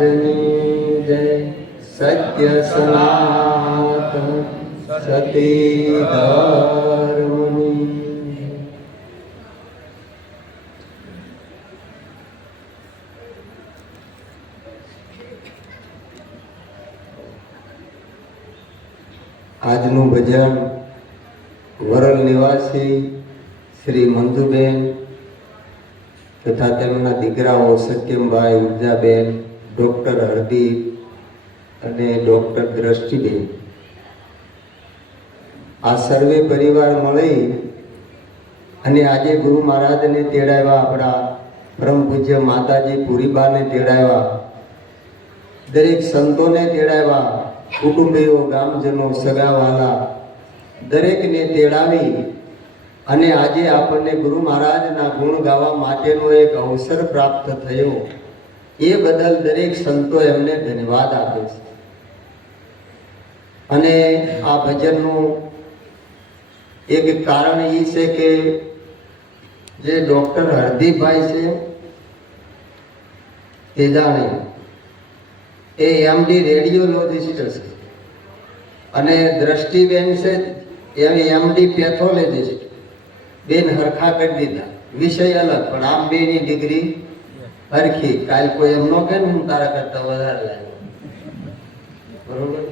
મહારાજની જય સત્ય સનાતન સતી ધર્મની આજનું ભજન વરલ નિવાસી શ્રી મંજુબેન તથા તેમના દીકરાઓ સત્યમભાઈ ઉર્જાબેન ડૉક્ટર હરદીપ અને ડૉક્ટર દ્રષ્ટિબેન આ સર્વે પરિવાર મળી અને આજે ગુરુ મહારાજને તેડાવ્યા આપણા પરમ પૂજ્ય માતાજી પુરીબાને તેડાવ્યા. દરેક સંતોને તેડાવ્યા, કુટુંબીઓ, ગામજનો સગાવાલા દરેકને તેડાવી અને આજે આપણને ગુરુ મહારાજના ગુણ ગાવા માટેનો એક અવસર પ્રાપ્ત થયો. એ બદલ દરેક સંતો એમને ધન્યવાદ આપે છે. અને આ ભજનનું એક કારણ એ છે કે જે ડૉક્ટર હરદીપભાઈ છે તેજાણી એ એમડી રેડિયોલોજિસ્ટ છે. અને દ્રષ્ટિબેન છે એમ એમડી પેથોલોજિસ્ટ. બેન હરખા કરી દીધા. વિષય અલગ, પણ આમ બેની ડિગ્રી હરખી. કાલ કોઈ એમ ન કે હું તારા કરતા વધારે લાગ્યો બરોબર?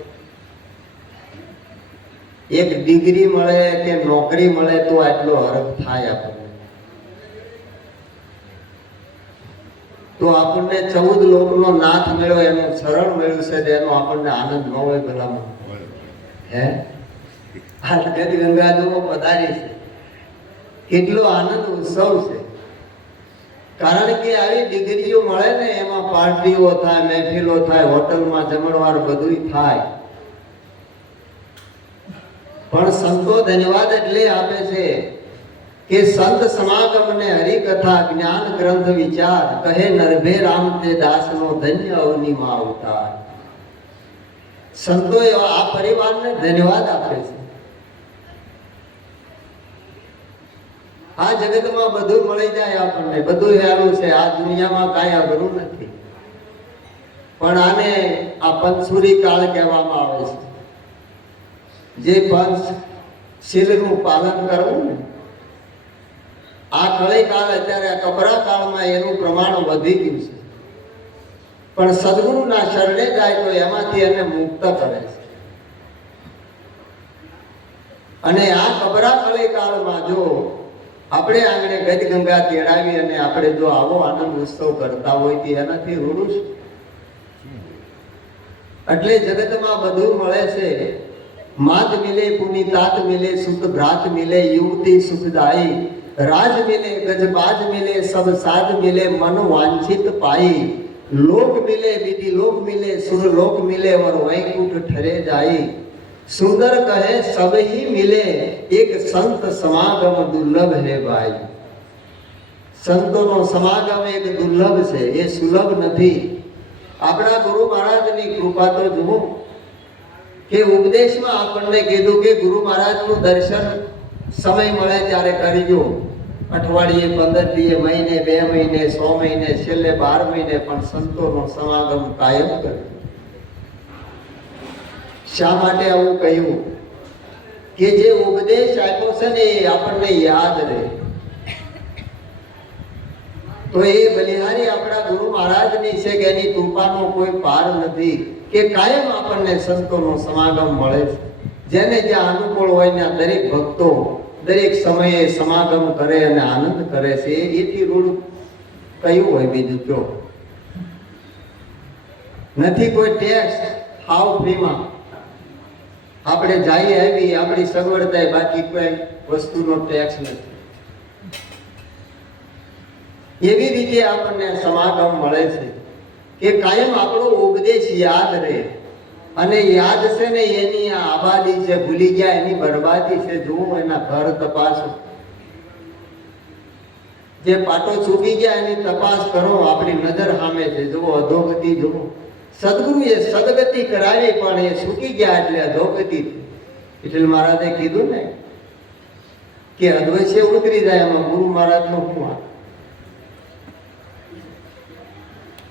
એક ડિગ્રી મળે કે નોકરી મળે તો આટલો હરખ થાય આપણને. તો આપણને ચૌદ લોકનો નાથ મળ્યો, એનું શરણ મળ્યું છે એનો આપણને આનંદ ન હોય ભલામાં હે? આ ગદી ગંગાધરમાં પધારી છે. કેટલો આનંદ ઉત્સવ છે. કારણ કે આવી ડિગ્રીઓ મળે ને, એમાં પાર્ટીઓ થાય, મહેફિલો થાય, હોટલમાં જમણવાર બધું થાય. પણ સંતો ધન્યવાદ એટલે આપે છે કે સંત સમાગમ ને હરિકથા, જ્ઞાન ગ્રંથ વિચાર, કહે નરભે રામ તે દાસ નો ધન્ય અવનીમાં અવતાર. સંતો એવા આ પરિવારને ધન્યવાદ આપે છે. આ જગતમાં બધું મળી જાય આપણને. બધું સારું છે. આ દુનિયામાં કાંઈ અઘરું નથી. પણ આને આ પંચુરી કાળ કહેવામાં આવે છે. જે પંચ શીલનું પાલન કરવું ને, આ કળી કાળ અત્યારે આ કપરા કાળમાં એનું પ્રમાણ વધી ગયું છે. પણ સદગુરુના શરણે જાય તો એમાંથી એને મુક્ત કરે છે. અને આ કબરા કળી કાળમાં જો આપણે આંગણે ગજ તેડાવી અને આપણે જો આવો આનંદ ઉત્સવ કરતા હોય તે એનાથી રૂડું એટલે જગતમાં બધું મળે છે. માત મિલે પુનિતાત મિલે સુખ ભ્રાત મિલે, યુવતી સુખદાયી રાજ મિલે, ગજબાજ મિલે, સબ સાધ મિલે, મન વાંછિત પાઈ. લોક મિલે, બીજી લોક મિલે, સુર લોક મિલે, વર વૈકુંઠ ઠરે જાય. સુંદર કહે સબ ही મિલે એક સંત સમાગમ દુર્લભ હે ભાઈ. સંતોનો સમાગમ એક દુર્લભ છે, એ સુલભ નથી. આપણા ગુરુ મહારાજની કૃપા તો જુઓ. કે ઉપદેશમાં આપણને કીધું કે ગુરુ મહારાજનું દર્શન સમય મળે ત્યારે કરજો. અઠવાડિયે પંદર દિવસે મહિને, બે મહિને, સો મહિને, છેલ્લે બાર મહિને પણ સંતોનો સમાગમ કાયમ કરજો. શા માટે આવું કહ્યું? કે જે ઉપદેશ આપ્યો છે ને એ આપણને યાદ રહે. તો એ બલિહારી આપણા ગુરુ મહારાજની છે કે એની કૃપાનો કોઈ પાર નથી, કે કાયમ આપણને સંતોનો સમાગમ મળે છે. જેને જ્યાં અનુકૂળ હોય ને દરેક ભક્તો દરેક સમયે સમાગમ કરે અને આનંદ કરે છે એથી રૂઢ કયું હોય બીજું કયો નથી કોઈ ટેક્સ હાવ ફ્રીમાં આપણે જઈએ આવી, આપણી સગવડ બાકી કોઈ વસ્તુનો ટેક્સ નથી. એવી રીતે આપણને સમાગમ મળે છે કે કાયમ આપણો ઉપદેશ યાદ રહે. અને યાદ છે ને એની આબાદી છે ભૂલી ગયા, એની બરબાદી છે જુઓ એના ઘર તપાસો. જે પાટો ચૂકી ગયા, એની તપાસ કરો, આપણી નજર સામે છે. જુઓ, અધોગતિ જુઓ. સદગુરુએ સદગતિ કરાવી, પણ એ છૂટી ગયા એટલે અધોગતિ એટલે મહારાજે કીધું ને કે અદ્વૈશે ઉતરી જાય એમાં ગુરુ મહારાજ નો શું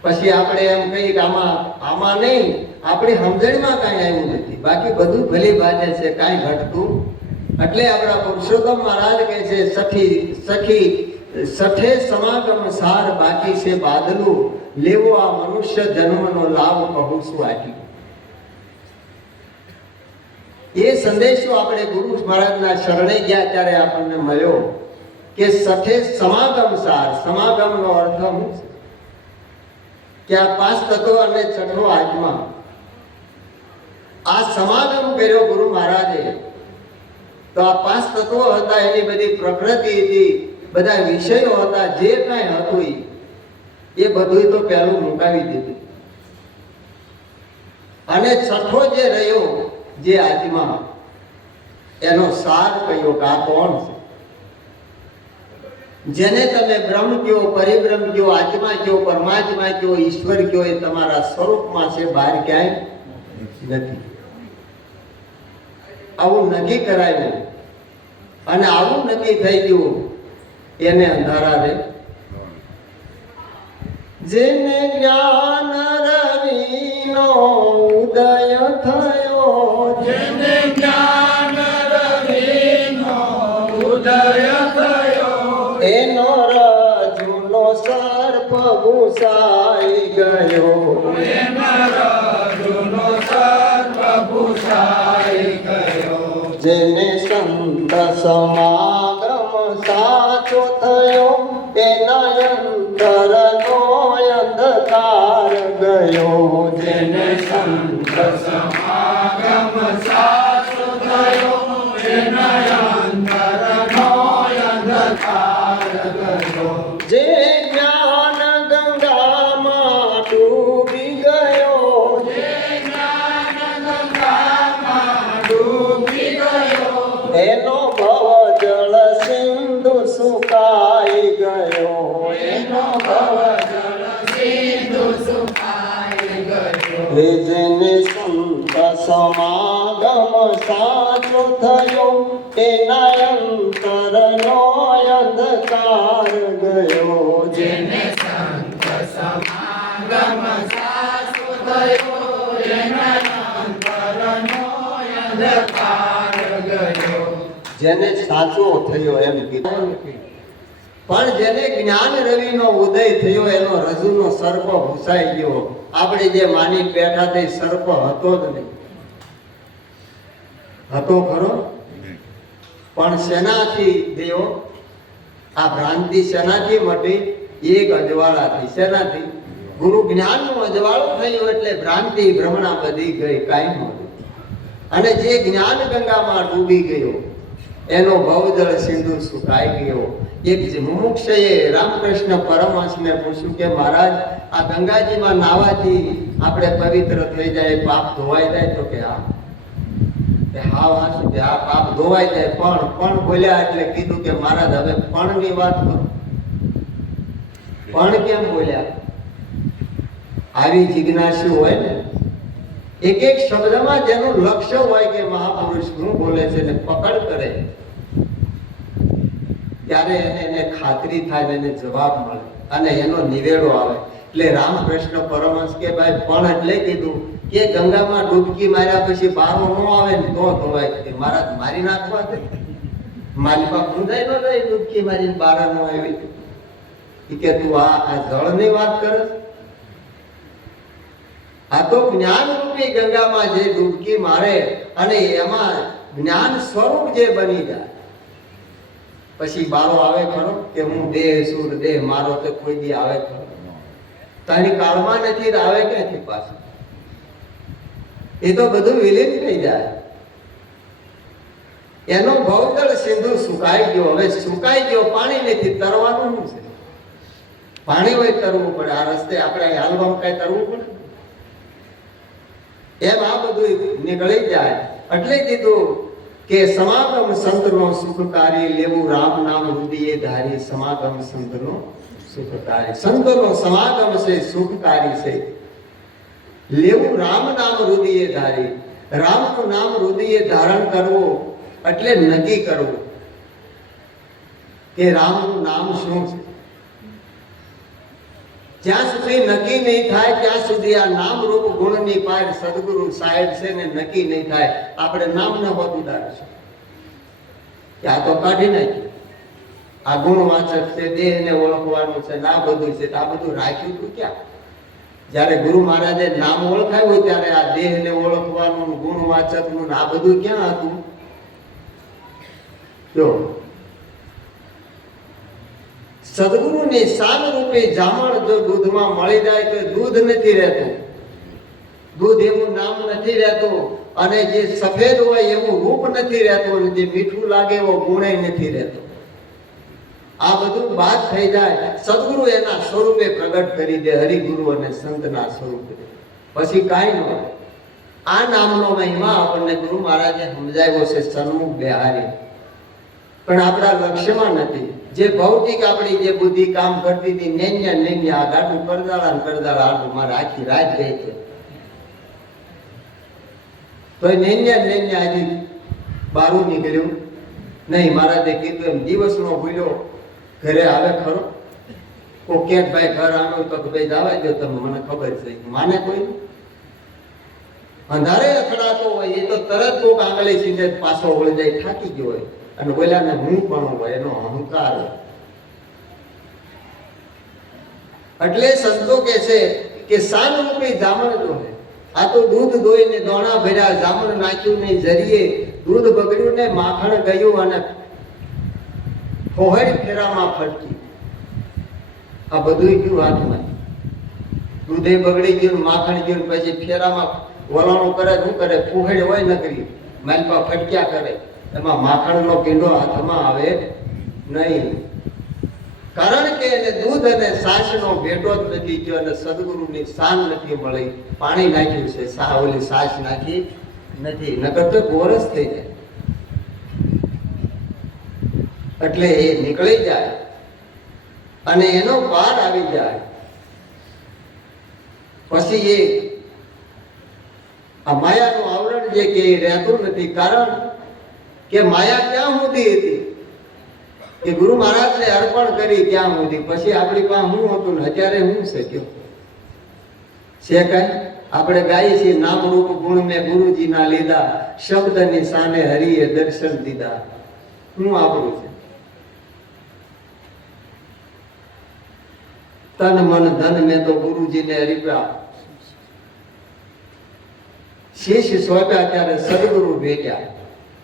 પછી આપણે એમ કહીએ કે આમાં આમાં નહીં, આપણી સમજણમાં કાંઈ આવ્યું નથી. બાકી બધું ભલી ભાજે છે, કાંઈ ઘટતું એટલે આપણા પુરુષોત્તમ મહારાજ કહે છે, સખી સખી, સઠે સમાગમ સાર બાકી છે બાદલું. લેવો આ મનુષ્ય જન્મનો લાભ કહું શું આટલું એ સંદેશો આપણે ગુરુ મહારાજના શરણે ગયા ત્યારે આપણને મળ્યો કે સઠે સમાગમ સાર. સમાગમનો અર્થ શું કે આ પાંચ તત્વો અને છઠ્ઠો આત્મા. આ સમાગમ કર્યો ગુરુ મહારાજે. તો આ પાંચ તત્વો હતા, એની બધી પ્રકૃતિ હતી, બધા વિષયો હતા, જે કાંઈ હતું એ બધું તો પહેલું મુકાવી દીધું. અને છઠ્ઠો જે રહ્યો, જે આત્મા એનો સાર કયો કા કોણ છે? જેને તમે બ્રહ્મ કયો પરિબ્રહ્મ કયો, આત્મા કયો, પરમાત્મા કયો, ઈશ્વર કયો, એ તમારા સ્વરૂપમાં છે, બહાર ક્યાંય નથી. આવું નક્કી કરાયું. અને આવું નક્કી થઈ ગયું, એને અંધારા રે જેને જ્ઞાન રવિનો ઉદય થયો. અંધકાર ગયો જેને સંત સમાગમ સાસુ થયો એના અંતરનો અંધકાર ગયો જેને સાચો થયો એમ કીધું. પણ જેને જ્ઞાન રવિનો ઉદય થયો એનો રજુનો સર્પ ભૂસાઈ ગયો. આપણે જે માની બેઠા તે સર્પ હતો જ નહીં. હતો ખરો? પણ શેનાથી થયો આ ભ્રાંતિ શેનાથી મટી, એક અજવાળાથી શેનાથી ગુરુ જ્ઞાનનું અજવાળું થયું એટલે ભ્રાંતિ ભ્રમણા બધી ગઈ, કાંઈ નહોતું અને જે જ્ઞાન ગંગામાં ડૂબી ગયો, એનો ભવદળ સિંધુ સુકાઈ ગયો. એક મુમુક્ષએ રામકૃષ્ણ પરમહંસને પૂછ્યું કે, મહારાજ, આ ગંગાજીમાં નાવાથી આપણે પવિત્ર થઈ જાય, પાપ ધોવાઈ જાય તો કે હા? એક એક શબ્દમાં જેનું લક્ષ્ય હોય કે મહાપુરુષ શું બોલે છે ને પકડ કરે, ત્યારે એને એને ખાતરી થાય એને જવાબ મળે અને એનો નિવેડો આવે. એટલે રામકૃષ્ણ પરમહંસ કે ભાઈ, પણ એટલે કીધું કે ગંગામાં ડૂબકી માર્યા પછી બારો ન આવે ને તો ધોવાય કે મારા મારી નાખવા દે મારી બાપ ઊંધાઈ ન જાય ડૂબકી મારીને બારા ન આવી. કે તું આ આ જળની વાત કરે આ તો જ્ઞાન રૂપી ગંગામાં જે ડૂબકી મારે અને એમાં જ્ઞાન સ્વરૂપ જે બની જાય. પછી બારો આવે ખરો કે હું દેહ સુર દેહ મારો તો કોઈ દી આવે ખરો? તારી કાળમાં નથી આવે ક્યાંથી પાછું? એ તો બધું વિલીન થઈ જાય. એનો ભવતળ સિંધુ સુકાઈ ગયો. હવે સુકાઈ ગયો, પાણી નથી, તરવાનું શું છે? પાણી હોય તરવું પડે. આ રસ્તે આપણે હાલવામાં કઈ તરવું પડે? એમ આ બધું નીકળી જાય. એટલે કીધું કે સમાગમ સંતનો સુખકારી લેવું, રામ નામ હૃદયે ધારી સમાગમ સંતનો સુખકારી. સંતનો સમાગમ છે, સુખકારી છે. લેવું રામ નામ હૃદયે ધારી. રામનું નામ હૃદયે ધારણ કરવું એટલે નક્કી કરવું. કે રામનું નામ શું છે? જ્યાં સુધી નક્કી નહીં થાય, ત્યાં સુધી આ નામ રૂપ ગુણની પાર સદગુરુ સાહેબ છે ને નક્કી નહીં થાય. આપણે નામ ન હોતું ઉદારશું કે આ તો કાઢી નાખ્યું. આ ગુણવાચક છે દેહને ઓળખવાનું છે ના બધું છે. આ બધું રાખ્યું તું ક્યાં? જ્યારે ગુરુ મહારાજે નામ ઓળખાયું હોય ત્યારે આ દેહને ઓળખવાનું, ગુણવાચકનું ને આ બધું ક્યાં હતું? જો, સદગુરુની સાન રૂપે જામણ જો દૂધમાં મળી જાય તો દૂધ નથી રહેતું. દૂધ એવું નામ નથી રહેતું અને જે સફેદ હોય એવું રૂપ નથી રહેતું અને જે મીઠું લાગે એવો ગુણે નથી રહેતો. આ બધું બાદ થઈ જાય, સદગુરુ એના સ્વરૂપે પ્રગટ કરી દે, હરિગુરુ અને સંતના સ્વરૂપે. પછી કાંઈ ન આ નામનો મહિમા આપણને ગુરુ મહારાજે સમજાવ્યો છે સન્મુખ બિહારી. પણ આપણા લક્ષ્યમાં નથી. જે ભૌતિક આપણી જે બુદ્ધિ કામ કરતી હતી, નેન્યા નેન્યા આ ગાડું કરદાળા ને કરદાળા આટલું મારે આખી રાત ગઈ છે. તો નેન્યા નેન્યા આજે બારું નીકળ્યું. નહીં, મહારાજે કીધું એમ, દિવસનો ભૂલ્યો ઘરે આવે ખરો? કોઈ ક્યાંક ભાઈ ઘર આવ્યો તો કે ભાઈ જવા દો તમે મને ખબર છે. માને કોઈ અંધારે અથડાતો હોય, એ તો તરત કોક આંગળી સીધે પાછો વળી જાય, થાકી ગયો હોય. અને ઓલાને હું પણ હોય, એનો અહંકાર હોય. એટલે સંતો કે છે કે સાન રૂપી જામણ જો હે આ તો દૂધ દોઈને દોણા ભર્યા, જામણ નાખ્યું ને જરીએ દૂધ બગડ્યું ને માખણ ગયું અને ફોહડ ફેરામાં ફરતી. આ બધું ગયું હાથમાં. દૂધે બગડી ગયું માખણ ગયું પછી ફેરામાં વલણો કરે શું કરે? ફુહેડ હોય નકરી માલપા ફટક્યા કરે. એમાં માખણનો પીંડો હાથમાં આવે નહીં. કારણ કે એને દૂધ અને સાસનો ભેટો જ નથી ગયો અને સદગુરુની સાન નથી મળી. પાણી નાખ્યું છે સા ઓલી સાસ નાખી નથી. નકર તો ગોરસ થઈ જાય. એટલે એ નીકળી જાય અને એનો પાર આવી જાય. પછી એ આ માયાનું આવરણ જે કે રહેતું નથી, કારણ કે માયા ક્યાં સુધી હતી? કે ગુરુ મહારાજને અર્પણ કરી ક્યાં સુધી. પછી આપણી પાસે હું હતું ને અત્યારે હું શક્યો કયો છે કઈ? આપણે ગાઈ છીએ નામ રૂપ ગુણ મેં ગુરુજીના લીધા, શબ્દની સામે હરિએ દર્શન દીધા. હું આપણું છે. તન મન ધન મેં તો ગુરુજીને હરિપ્યા શિષ્ય સોંપ્યા ત્યારે સદગુરુ ભેટ્યા.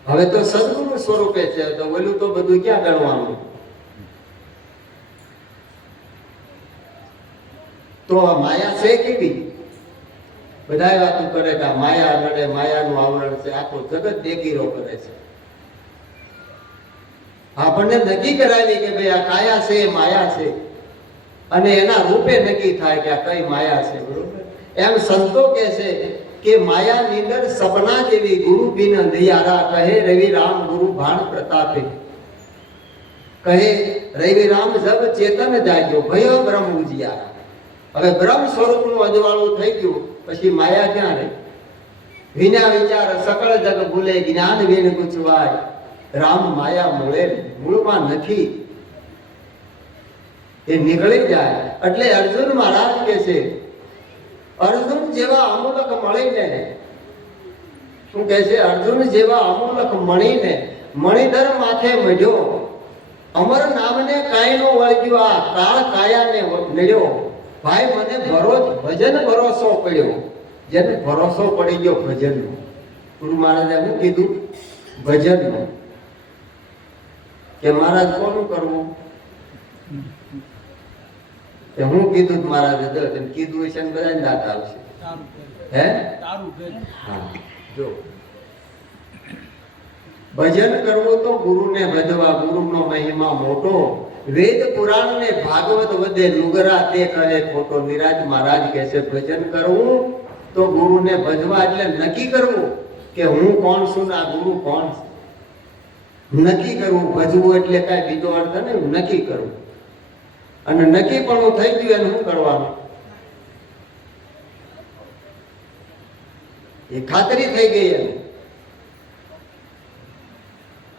હવે તો સદગુરુ સ્વરૂપે છે, તો ઓલું તો બધું ક્યાં ગણવાનું? તો આ માયા છે કેવી? બધા વાતો કરે કે આ માયા નડે માયાનું આવરણ છે, આખો જગત દેગીરો કરે છે. આપણને નક્કી કરાવી કે ભાઈ આ કાયા છે માયા છે. અને એના રૂપે નક્કી થાય કે આ કઈ માયા છે, બરોબર? એમ સંતો કે છે કે માયા નીંદર સપના જેવી ગુરુ બિન અંધિયારા કહે રવિ રામ ગુરુ ભાણ પ્રતાપે. કહે, રવિ રામ જબ ચેતન જાગ્યો, ભયો બ્રહ્મ ઉજિયારા. હવે બ્રહ્મ સ્વરૂપનું અજવાળું થઈ ગયું, પછી માયા ક્યાં રહી? વિના વિચાર સકળ જગ ભૂલે, જ્ઞાન વિન ગુચવાય. રામ માયા મૂળે, મૂળમાં નથી. એ નીકળી જાય. એટલે અર્જુન મહારાજ કે છે, અર્જુન જેવા અમૂલક મળીને શું કહે છે? અર્જુન જેવા અમૂલક મળીને, મણિધર માથે મઢ્યો અમર નામને કાંઈ નો વળગ્યો. આ કાળ કાયાને નડ્યો. ભાઈ, મને ભરોજ, ભજન ભરોસો પડ્યો. જેને ભરોસો પડી ગયો ભજનનો. ગુરુ મહારાજે શું કીધું? ભજનનો. કે મહારાજ, કોનું કરવું? હું કીધું જ મહારાજે દસ કીધું હશે ને બધાને દાંત આવશે. હે? હા જો. ભજન કરવું તો ગુરુને ભજવા ગુરુનો મહિમા મોટો. વેદ પુરાણ ને ભાગવત વધે લુગરા તે કરે ખોટો નિરાજ મહારાજ કહે છે ભજન કરવું તો ગુરુને ભજવા એટલે નક્કી કરવું કે હું કોણ છું આ ગુરુ કોણ છે? નક્કી કરવું ભજવું એટલે કાંઈ બીજો અર્થ નહીં નક્કી કરવું અને નક્કી પણ થઈ ગયું એને શું કરવાનું? એ ખાતરી થઈ ગઈ એમ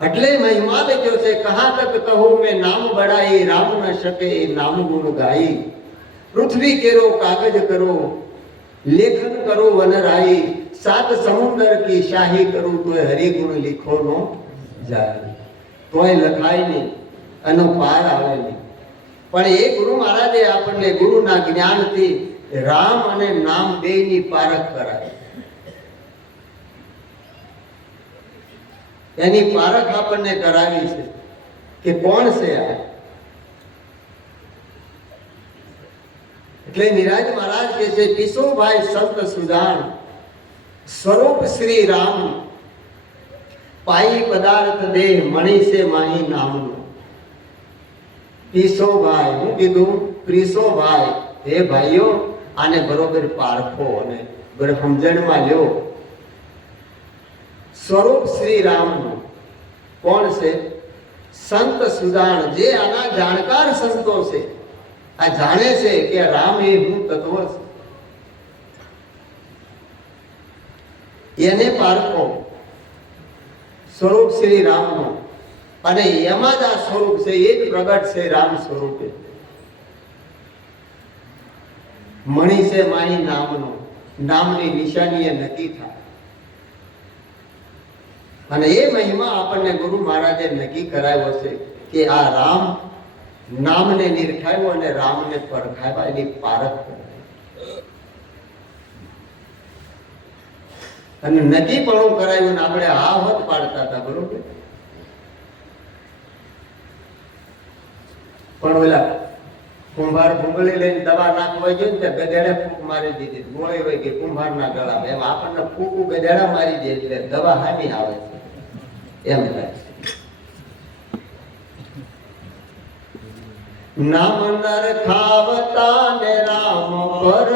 એટલે મહિમા લખ્યો છે, કહા તક કહું મેં નામ બડાઈ રામ ન શકે એ નામ ગુણ ગાઈ. પૃથ્વી કેરો કાગજ કરો, લેખન કરો વનરાઈ સાત સમુંદર કી શાહી કરું તોય હરિગુણ લીખો નો જાય. તોય લખાય નહીં, એનો પાર આવે નહીં. પણ એ ગુરુ મહારાજે આપણને ગુરુના જ્ઞાનથી રામ અને નામ બેયની પારખ કરાવી. એની પારખ આપણને કરાવી છે કે કોણ છે આ? એટલે નિરાજ મહારાજ કે છે કિશોભાઈ સંત સુદાન સ્વરૂપ શ્રી રામ, પાઈ પદાર્થ દેહ મણી છે માહી નામનું. પીસોભાઈ હું કીધું, પ્રીસોભાઈ, હે ભાઈઓ, આને બરોબર પારખો અને સમજણમાં લ્યો. સ્વરૂપ શ્રી રામનું કોણ છે? સંત સુદાન, જે આના જાણકાર સંતો છે. આ જાણે છે કે રામ એ હું તત્વ છે. એને પારખો. સ્વરૂપ શ્રી રામનું અને એમાં જ આ સ્વરૂપ છે, એ જ પ્રગટ છે રામ સ્વરૂપે. મણી છે માહી નામનો, નામની નિશાની એ નક્કી થાય. અને એ મહિમા આપણને ગુરુ મહારાજે નક્કી કરાવ્યો છે કે આ રામ નામને નિર્ખાયો અને રામને પરખાવ્યા એની પારખ અને નક્કી પણ કરાવ્યું ને આપણે આ હોત પાડતા હતા, બરોબર? પણ ઓલા કુંભાર ભૂંગળી લઈને દવા નાખવા ગયો ને ગધેડે ફૂંક મારી દીધી. ગોળી હોય કે કુંભારના ગળામાં. એમ આપણને ફૂંકું ગધેડા મારી દે એટલે દવા હાની આવે છે. એમ થાય નામ નર ખાવતા ને રામ પર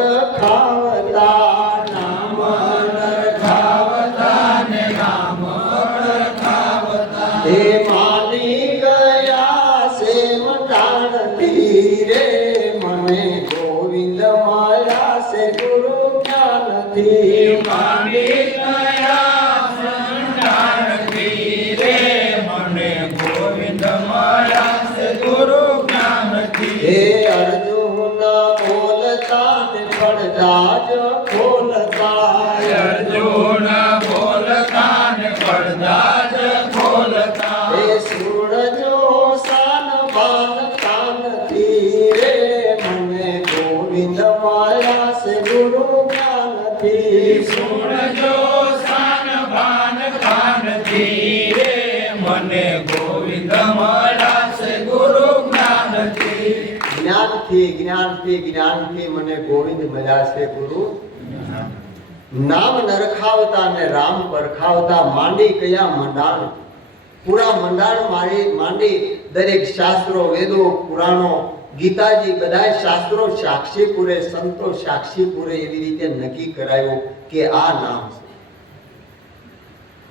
જ્ઞાનથી જ્ઞાનથી જ્ઞાનથી મને ગોવિંદ મળ્યા છે, ગુરુ. નામ નરખાવતા ને રામ પરખાવતા માંડી કયા મંડાણ? પૂરા મંડાણ મારી માંડી દરેક શાસ્ત્રો, વેદો, પુરાણો, ગીતાજી બધા શાસ્ત્રો સાક્ષી પૂરે સંતો સાક્ષી પૂરે એવી રીતે નક્કી કરાયું કે આ નામ છે.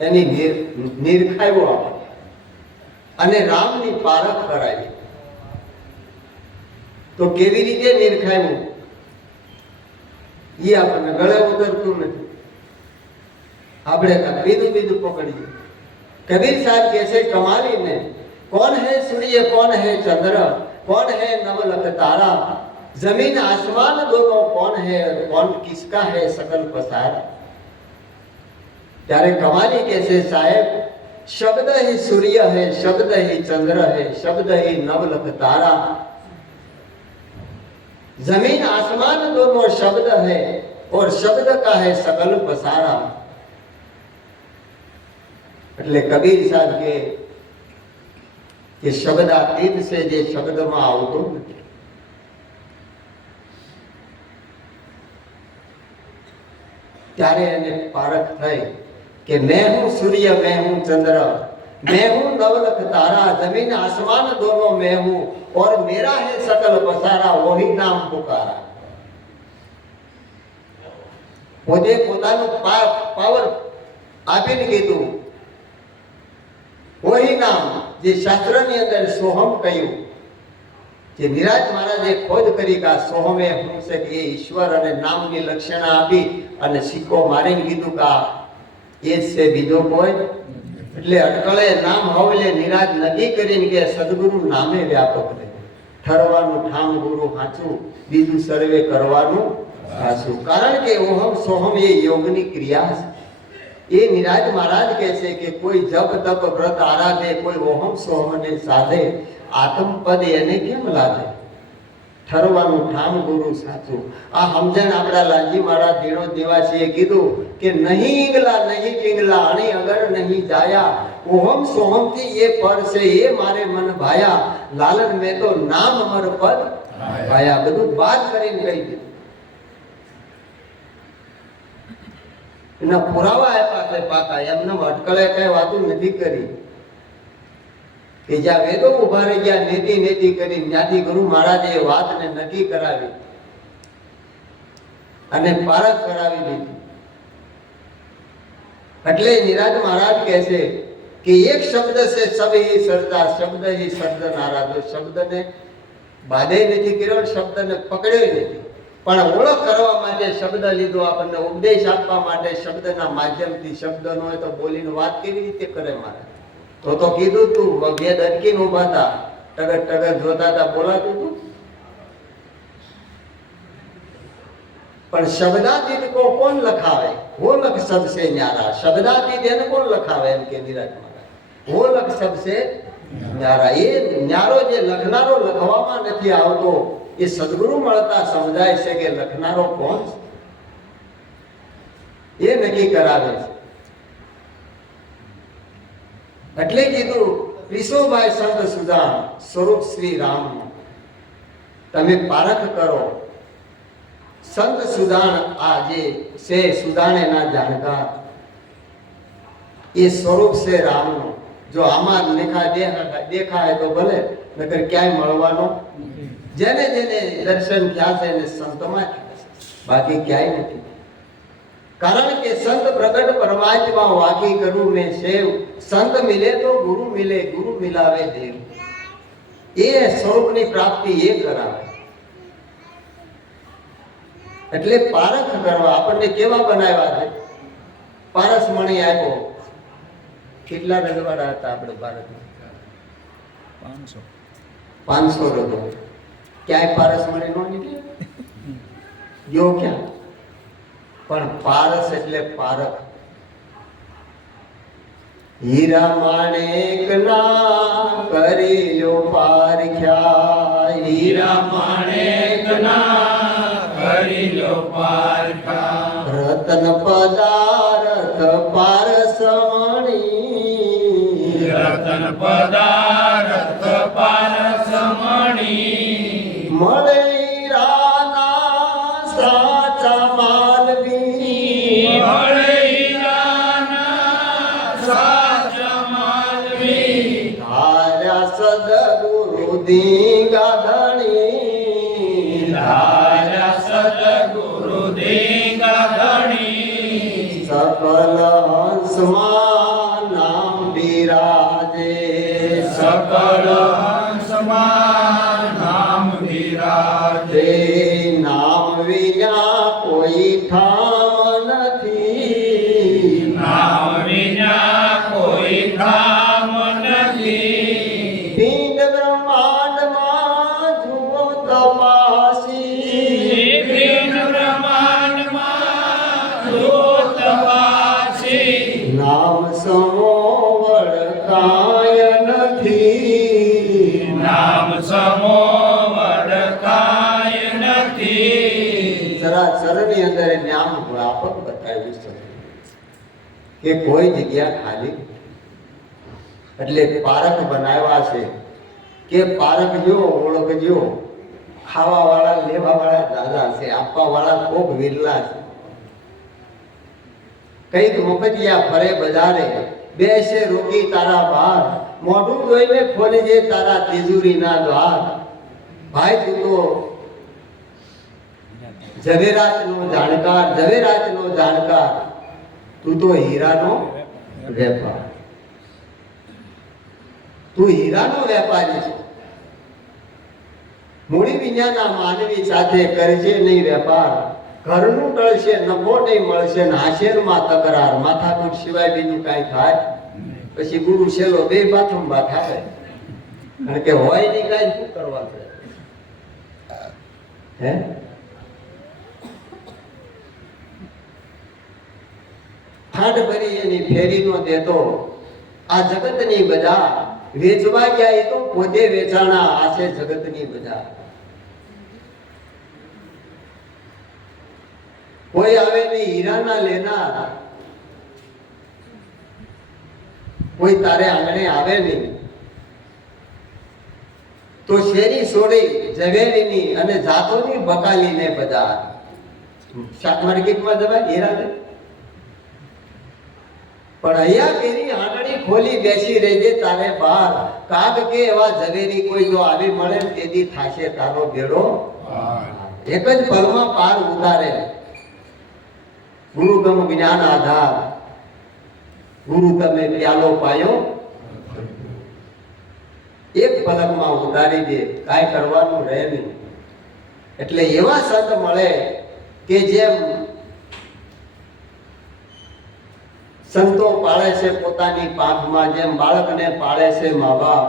એની નિર- નિરખાયો આપણે. અને રામની પારખ કરાવી તો કેવી રીતે નિરખાયું એ આપણને ગળે ઉતરતું નથી આપણે કાંઈક બીજું બીજું પકડીએ કબીર સાહેબ કહે છે કમાલીને કોણ હે સૂર્ય કોણ હે ચંદ્ર કોણ હે નવલખ તારા जमीन आसमान दोनों कौन है और कौन किसका है सकल पसारा ત્યારે કમાલી કે છે સાહેબ શબ્દ ही सूर्य है शब्द ही चंद्र है शब्द ही नवलख तारा जमीन आसमान दोनों शब्द है और शब्द का है सकल पसारा એટલે કબીર સાહેબ કે કે શબ્દાતીત છે જે શબ્દમાં આવતો નથી ત્યારે એને પારખ થઈ કે मैं हूं सूर्य मैं हूं चंद्र मैं हूं नवलख तारा जमीन आसमान दोनों मैं हूं और मेरा है सकल पसारा वही नाम पुकारा પોતે પોતાનું પાવર આપીને કીધું વહી નામ જે શાસ્ત્રની અંદર સોહમ કહ્યું જે નિરાજ મહારાજે ખોજ કરી કે આ સોહમે શું છે કે એ ઈશ્વર અને નામની લક્ષણા આપી અને સિક્કો મારીને કીધું કે આ એ જ છે બીજો કોઈ એટલે અટકળે નામ હવલે નિરાજ નક્કી કરીને કે સદગુરુ નામે વ્યાપક રહે. ઠરવાનું ઠામ ગુરુ સાચું બીજું સર્વે કરવાનું સાચું કારણ કે ઓહમ સોહમ એ યોગની ક્રિયા છે. એ નિરાજ મહારાજ કહે છે કે કોઈ જપ, તપ, વ્રત, આરાધે, કોઈ ઓહમ સોહમ ને સાધે આત્મ પદ એને કેમ લાગે? ઠરવાનું ઠામ ગુરુ સાચું આ સમજણ આપણા મહારાજ દીણો દેવાસીએ કીધું કે નહીં ઈંગલા નહીં પિંગલા અણી અગર નહીં જાયા. ઓહમ સોહમથી એ પર છે, એ મારે મન ભાયા. લાલન મેં તો નામ અમર પદ ભાયા. બધું વાત કરીને કહી દીધું. એના પુરાવા આપ્યા પાકા, એમને અટકળે કઈ વાતું નથી કરી. જ્યાં વેદો ઊભા રહી ગયા નેતિ નેતિ કરી જ્ઞાતિ ગુરુ મહારાજે એ વાતને નક્કી કરાવી અને પારખ કરાવી દીધી. એટલે નિરાજ મહારાજ કહે છે કે એક શબ્દ છે હી સરદા, શબ્દ હી શબ્દ નારાજો. શબ્દને બાધે નથી કર્યો શબ્દને પકડ્યો નથી. પણ ઓળખ કરવા માટે શબ્દ લીધો આપણને, ઉપદેશ આપવા માટે શબ્દના માધ્યમથી શબ્દ ન હોય તો બોલીને વાત કેવી રીતે કરે મારે? તો તો કીધું તું વગજે દટકીને ઊભા હતા ટગર ટગર જોતા હતા બોલાતું તું. પણ શબ્દાતીત કો કોણ લખાવે? હો લખ શબ્દ ન્યારા. શબ્દાતીત એને કોણ લખાવે એમ કે નિરાજ મહારાજ? હો લખ શબ્દ ન્યારા. એ ન્યારો જે લખનારો લખવામાં નથી આવતો, એ સદગુરુ મળતા સમજાય છે કે લખનારો કોણ એ નક્કી કરાવે છે. એટલે કીધું વિશોભાઈ સંત સુદાન સ્વરૂપ શ્રી રામ તમે પારખ કરો. સંત સુદાન આ જે છે સુદાનેના જાણકાર એ સ્વરૂપ છે રામનું. જો આમાં લેખા દેખા દેખાય તો ભલે, નકર ક્યાંય મળવાનો જેને જેને દર્શન થયા છે એને સંતમાં બાકી ક્યાંય નથી. કારણ કે સંત પ્રગટ પરમાત્મા વાકી કરું મેં સેવ. સંત મિલે તો ગુરુ મિલે ગુરુ મિલાવે દેવ. એ સ્વરૂપની પ્રાપ્તિ એ કરાવે. એટલે પારખ કરવા આપણને કેવા બનાવ્યા છે? પારસ મણી આપ્યો. કેટલા રજવાડા હતા આપણે ભારતમાં પાંચસો. પાંચસો રજો ક્યાંય પારસ મણી નો નીકળ્યો ગયો ક્યાં? પણ પારસ એટલે પારક હીરા માણેક ના કરી લો પારખ્યા હીરા માણેકના કરી લો પારખ્યા રતન પદાર્થ પારસમણી રતન પદાર્થ પારસમણી મળે દીંગા ધણી ધારા સદગુરુ દેંગા ધણી સકલ હંસમાં નામ બિરાજે કોઈ જગ્યા ખાલી. એટલે પારક બનાવ્યા છે કે પારક જો ઓળખજો ખાવા વાળા લેવા વાળા દાદા છે આપવા વાળા ખૂબ વિરલા છે. કંઈક મોકટિયા ફરે બજારે, બેસે રોકી તારા બહાર મોઢું જોઈને ખોલજે તારા તિજોરીના દ્વાર. ભાઈ, તું તો ઝવેરાતનો જાણકાર ઝવેરાતનો જાણકાર. તું તો હીરાનો વેપાર. તું હીરાનો વેપારી છે. મૂડી વિદ્યાના માનવી સાથે કરશે નહીં વેપાર. ઘરનું ટળશે, નફો નહીં મળશે, ને આશેરમાં તકરાર. માથાકૂટ સિવાય બીજું કાંઈ થાય? પછી ગુરુ છેલ્લો બે બાથરૂમ બાથ થાય કારણ કે હોય નહીં કાંઈ, શું કરવા છે? હે? ઠાઠ ભરી એની ફેરી નો દેતો. આ જગતની બધા વેચવા ગયા એ તો પોતે વેચાણા આ છે જગતની બધા. કોઈ આવે ને હીરાના લેનાર, કોઈ તારે આંગણે આવે નહીં તો શેરી સોડી ઝવેરીની અને જાતોની બકાલીને બધા. શાક માર્કેટમાં જવાય, હીરાને? પણ અહીંયા તેની આંગળી ખોલી બેસી રહેજે તારે બહાર. કાગ કે એવા ઝવેરી કોઈ જો આવી મળે તેથી થાશે તારો ભેડો એક જ પળમાં પાર ઉતારે. ગુરુગમ જ્ઞાન આધાર. ગુરુ તમે પ્યાલો પાયો. એક પલકમાં ઉતારી દે. કાંઈ કરવાનું રહે નહીં. એટલે એવા સંત મળે કે જેમ સંતો પાળે છે પોતાની પાંખમાં જેમ બાળકને પાળે છે મા બાપ.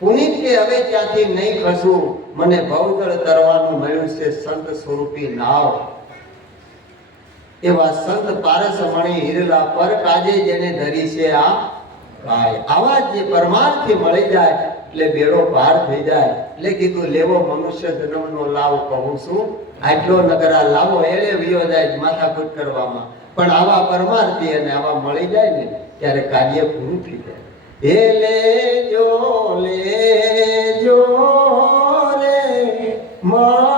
પુનિત કે હવે ત્યાંથી નહીં ખસું, મને ભવજળ તરવાનું મળ્યું છે સંત સ્વરૂપી નાવ. એવા સંત પારસમણી હિરલા પર કાજે જેને ધરી છે આ કાય. આવા જે પરમાર્થથી મળી જાય, એટલે બેડો પાર થઈ જાય. એટલે કીધું, લેવો મનુષ્ય જન્મનો લાવો કહું છું. આટલો નગરા લાવો એળે વિયો જાય માથાકૂટ કરવામાં. પણ આવા પરમાર્થી અને આવા મળી જાય ને, ત્યારે કાર્ય પૂરું થઈ જાય. હે લે જો રે મનુષ્ય